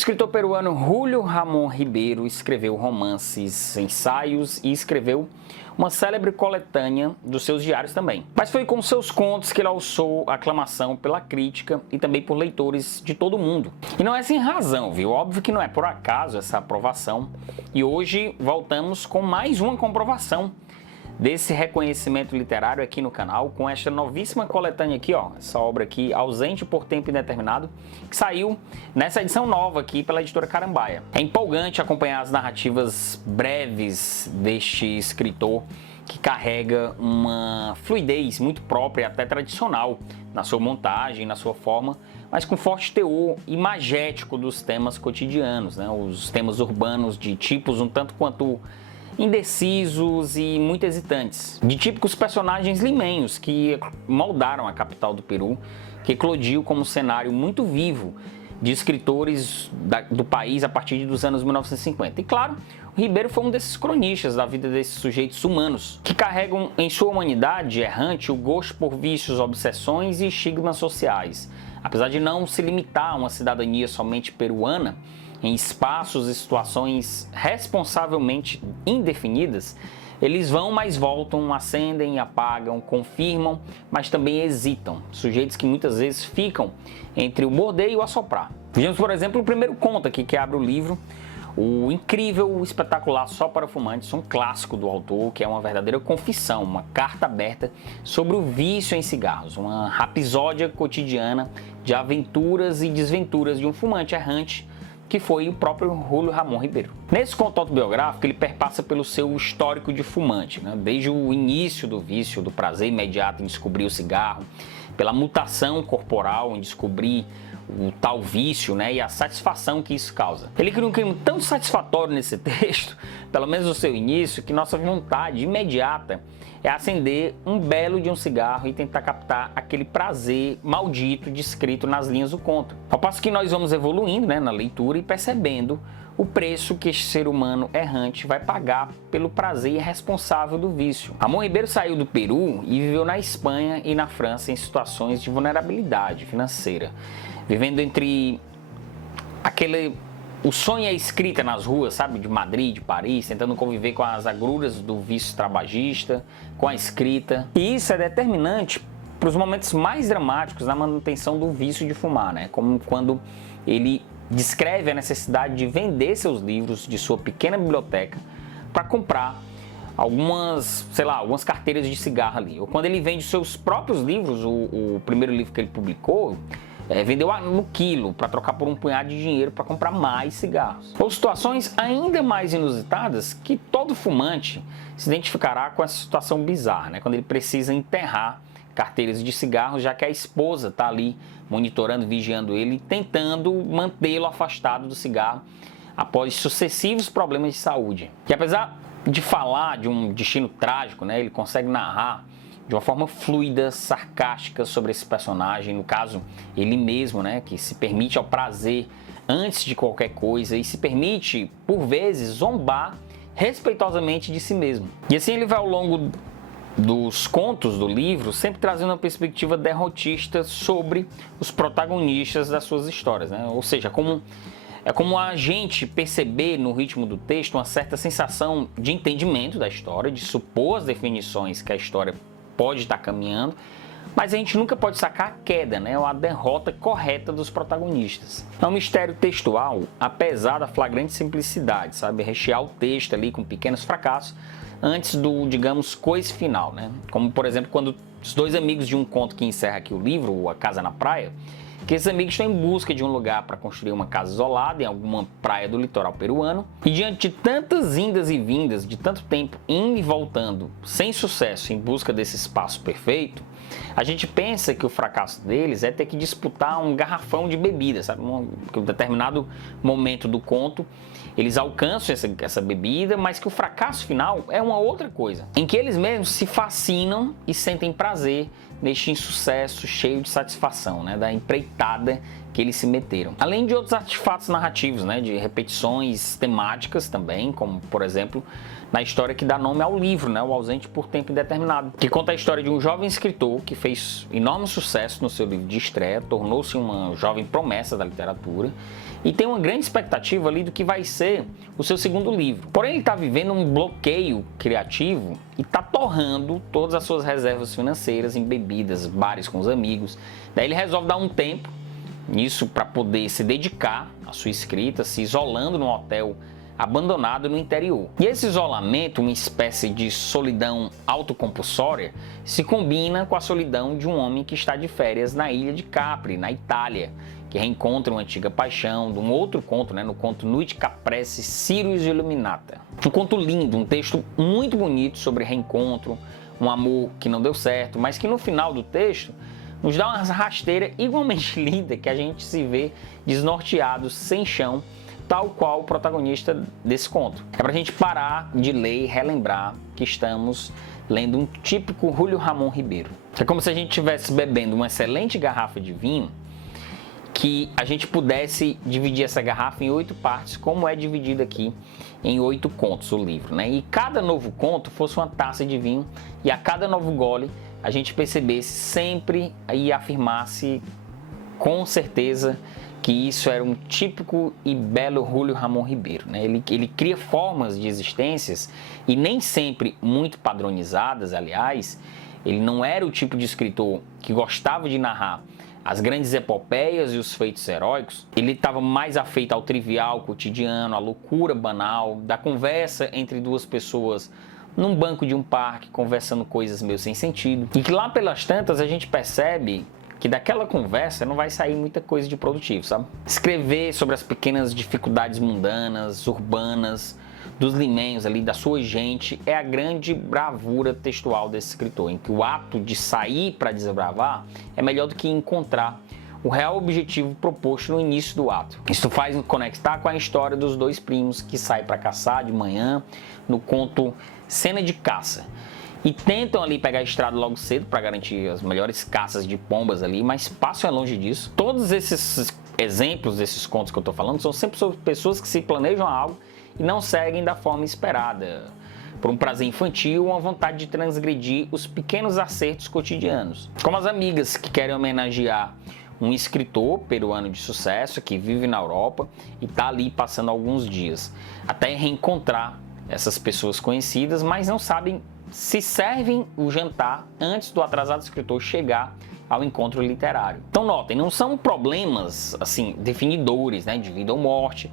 escritor peruano Julio Ramón Ribeiro escreveu romances, ensaios e escreveu uma célebre coletânea dos seus diários também. Mas foi com seus contos que ele alçou a aclamação pela crítica e também por leitores de todo o mundo. E não é sem razão, viu? Óbvio que não é por acaso essa aprovação. E hoje voltamos com mais uma comprovação desse reconhecimento literário aqui no canal, com esta novíssima coletânea aqui, ó, essa obra aqui, Ausente por Tempo Indeterminado, que saiu nessa edição nova aqui pela editora Carambaia. É empolgante acompanhar as narrativas breves deste escritor, que carrega uma fluidez muito própria, até tradicional, na sua montagem, na sua forma, mas com forte teor imagético dos temas cotidianos, né? Os temas urbanos de tipos um tanto quanto indecisos e muito hesitantes, de típicos personagens limenhos que moldaram a capital do Peru, que eclodiu como um cenário muito vivo de escritores do país a partir dos anos 1950. E claro, o Ribeiro foi um desses cronistas da vida desses sujeitos humanos, que carregam em sua humanidade errante o gosto por vícios, obsessões e estigmas sociais. Apesar de não se limitar a uma cidadania somente peruana, em espaços e situações responsavelmente indefinidas, eles vão, mas voltam, acendem, apagam, confirmam, mas também hesitam. Sujeitos que muitas vezes ficam entre o morder e o assoprar. Vejamos, por exemplo, o primeiro conto aqui que abre o livro, o incrível, espetacular Só para Fumantes, um clássico do autor, que é uma verdadeira confissão, uma carta aberta sobre o vício em cigarros, uma rapsódia cotidiana de aventuras e desventuras de um fumante errante, que foi o próprio Julio Ramón Ribeiro. Nesse conto autobiográfico, ele perpassa pelo seu histórico de fumante, né? Desde o início do vício, do prazer imediato em descobrir o cigarro, pela mutação corporal em descobrir o tal vício, né? E a satisfação que isso causa. Ele cria um clima tão satisfatório nesse texto, pelo menos no seu início, que nossa vontade imediata é acender um belo de um cigarro e tentar captar aquele prazer maldito descrito nas linhas do conto. Ao passo que nós vamos evoluindo, né, na leitura e percebendo o preço que este ser humano errante vai pagar pelo prazer irresponsável do vício. Ramón Ribeiro saiu do Peru e viveu na Espanha e na França em situações de vulnerabilidade financeira, vivendo entre o sonho e a escrita nas ruas, sabe, de Madrid, de Paris, tentando conviver com as agruras do vício tabagista, com a escrita. E isso é determinante para os momentos mais dramáticos na manutenção do vício de fumar, né? Como quando ele descreve a necessidade de vender seus livros de sua pequena biblioteca para comprar algumas carteiras de cigarro ali. Ou quando ele vende seus próprios livros, o primeiro livro que ele publicou, vendeu no quilo para trocar por um punhado de dinheiro para comprar mais cigarros. Ou situações ainda mais inusitadas que todo fumante se identificará com essa situação bizarra, né? Quando ele precisa enterrar carteiras de cigarros, já que a esposa está ali monitorando, vigiando ele, tentando mantê-lo afastado do cigarro após sucessivos problemas de saúde. E apesar de falar de um destino trágico, né, ele consegue narrar de uma forma fluida, sarcástica sobre esse personagem, no caso, ele mesmo, né, que se permite ao prazer antes de qualquer coisa e se permite, por vezes, zombar respeitosamente de si mesmo. E assim ele vai ao longo dos contos do livro, sempre trazendo uma perspectiva derrotista sobre os protagonistas das suas histórias, né? Ou seja, é como a gente perceber no ritmo do texto uma certa sensação de entendimento da história, de supor as definições que a história pode estar caminhando, mas a gente nunca pode sacar a queda, né, ou a derrota correta dos protagonistas. É um mistério textual, apesar da flagrante simplicidade, sabe, rechear o texto ali com pequenos fracassos antes do, digamos, coice final, né? Como, por exemplo, quando os dois amigos de um conto que encerra aqui o livro, A Casa na Praia, que esses amigos estão em busca de um lugar para construir uma casa isolada em alguma praia do litoral peruano, e diante de tantas indas e vindas, de tanto tempo indo e voltando, sem sucesso, em busca desse espaço perfeito, a gente pensa que o fracasso deles é ter que disputar um garrafão de bebida, sabe? Que em um determinado momento do conto eles alcançam essa bebida, mas que o fracasso final é uma outra coisa, em que eles mesmos se fascinam e sentem prazer neste insucesso cheio de satisfação, né, da empreitada que eles se meteram. Além de outros artefatos narrativos, né, de repetições temáticas também, como por exemplo na história que dá nome ao livro, né, O Ausente por Tempo Indeterminado, que conta a história de um jovem escritor que fez enorme sucesso no seu livro de estreia, tornou-se uma jovem promessa da literatura e tem uma grande expectativa ali do que vai ser o seu segundo livro. Porém, ele está vivendo um bloqueio criativo e está torrando todas as suas reservas financeiras em bebidas, bares com os amigos. Daí ele resolve dar um tempo nisso para poder se dedicar à sua escrita, se isolando num hotel abandonado no interior. E esse isolamento, uma espécie de solidão autocompulsória, se combina com a solidão de um homem que está de férias na ilha de Capri, na Itália, que reencontra uma antiga paixão de um outro conto, no conto Nuit Caprese Sirius Illuminata. Um conto lindo, um texto muito bonito sobre reencontro, um amor que não deu certo, mas que no final do texto nos dá uma rasteira igualmente linda que a gente se vê desnorteado, sem chão, tal qual o protagonista desse conto. É pra gente parar de ler e relembrar que estamos lendo um típico Júlio Ramón Ribeiro. É como se a gente estivesse bebendo uma excelente garrafa de vinho, que a gente pudesse dividir essa garrafa em 8 partes, como é dividido aqui em 8 contos o livro, né? E cada novo conto fosse uma taça de vinho e a cada novo gole a gente percebesse sempre e afirmasse com certeza que isso era um típico e belo Júlio Ramón Ribeiro, né? Ele cria formas de existências e nem sempre muito padronizadas, aliás. Ele não era o tipo de escritor que gostava de narrar as grandes epopeias e os feitos heróicos. Ele estava mais afeito ao trivial, cotidiano, à loucura banal, da conversa entre duas pessoas num banco de um parque, conversando coisas meio sem sentido. E que lá pelas tantas a gente percebe que daquela conversa não vai sair muita coisa de produtivo, sabe? Escrever sobre as pequenas dificuldades mundanas, urbanas, dos limenhos ali, da sua gente, é a grande bravura textual desse escritor, em que o ato de sair para desbravar é melhor do que encontrar o real objetivo proposto no início do ato. Isso faz conectar com a história dos dois primos que saem para caçar de manhã, no conto Cena de Caça, e tentam ali pegar a estrada logo cedo para garantir as melhores caças de pombas ali, mas passam é longe disso. Todos esses exemplos desses contos que eu estou falando são sempre sobre pessoas que se planejam algo e não seguem da forma esperada, por um prazer infantil ou uma vontade de transgredir os pequenos acertos cotidianos. Como as amigas que querem homenagear um escritor peruano de sucesso que vive na Europa e está ali passando alguns dias, até reencontrar essas pessoas conhecidas, mas não sabem se servem o jantar antes do atrasado escritor chegar ao encontro literário. Então notem, não são problemas assim definidores, de vida ou morte,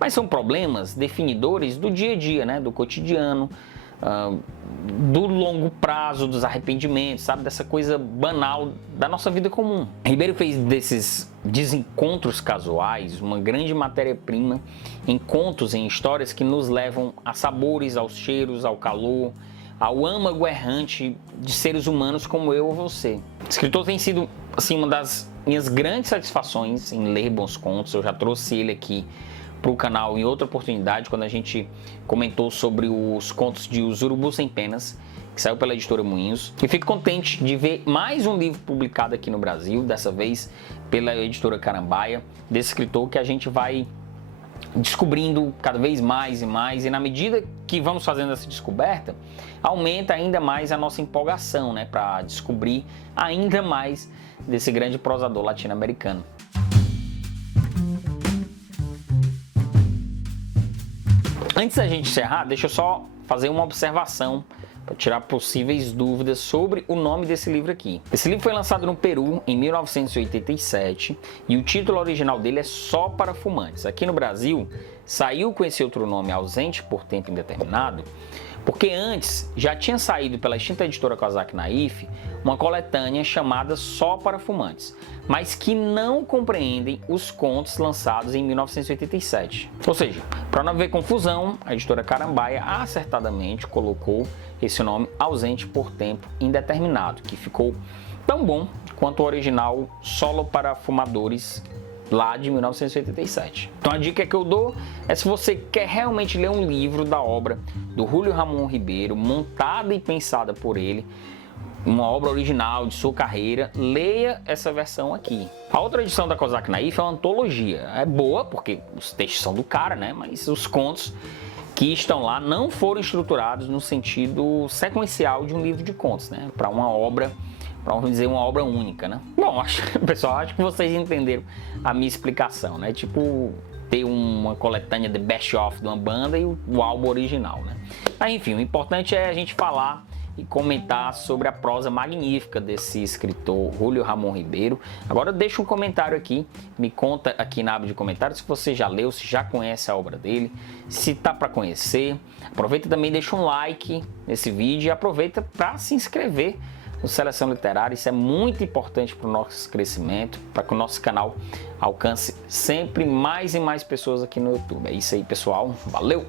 mas são problemas definidores do dia a dia, do cotidiano, do longo prazo, dos arrependimentos, sabe, dessa coisa banal da nossa vida comum. Ribeiro fez desses desencontros casuais uma grande matéria-prima em contos, em histórias que nos levam a sabores, aos cheiros, ao calor, ao âmago errante de seres humanos como eu ou você. O escritor tem sido assim, uma das minhas grandes satisfações em ler bons contos. Eu já trouxe ele aqui para o canal em outra oportunidade, quando a gente comentou sobre os contos de Os Urubus Sem Penas, que saiu pela editora Moinhos. E fico contente de ver mais um livro publicado aqui no Brasil, dessa vez pela editora Carambaia, desse escritor que a gente vai descobrindo cada vez mais e mais, e na medida que vamos fazendo essa descoberta, aumenta ainda mais a nossa empolgação, para descobrir ainda mais desse grande prosador latino-americano. Antes da gente encerrar, deixa eu só fazer uma observação para tirar possíveis dúvidas sobre o nome desse livro aqui. Esse livro foi lançado no Peru em 1987 e o título original dele é Só para Fumantes. Aqui no Brasil saiu com esse outro nome, Ausente por Tempo Indeterminado, porque antes já tinha saído pela extinta editora Kozak Naif uma coletânea chamada Só para Fumantes, mas que não compreendem os contos lançados em 1987. Ou seja, para não haver confusão, a editora Carambaia acertadamente colocou esse nome Ausente por Tempo Indeterminado, que ficou tão bom quanto o original Solo para Fumadores, lá de 1987. Então a dica que eu dou é, se você quer realmente ler um livro da obra do Júlio Ramón Ribeiro, montada e pensada por ele, uma obra original de sua carreira, leia essa versão aqui. A outra edição da Kozak Naif é uma antologia. É boa, porque os textos são do cara, né? Mas os contos que estão lá não foram estruturados no sentido sequencial de um livro de contos, né? Para uma obra, vamos dizer, uma obra única, né? Bom, pessoal, acho que vocês entenderam a minha explicação, né? Tipo, ter uma coletânea de best-of de uma banda e o álbum original, né? Mas, enfim, o importante é a gente falar e comentar sobre a prosa magnífica desse escritor Júlio Ramón Ribeiro. Agora deixa um comentário aqui, me conta aqui na aba de comentários se você já leu, se já conhece a obra dele, se tá para conhecer. Aproveita também, deixa um like nesse vídeo e aproveita para se inscrever no Seleção Literária. Isso é muito importante para o nosso crescimento, para que o nosso canal alcance sempre mais e mais pessoas aqui no YouTube. É isso aí, pessoal. Valeu!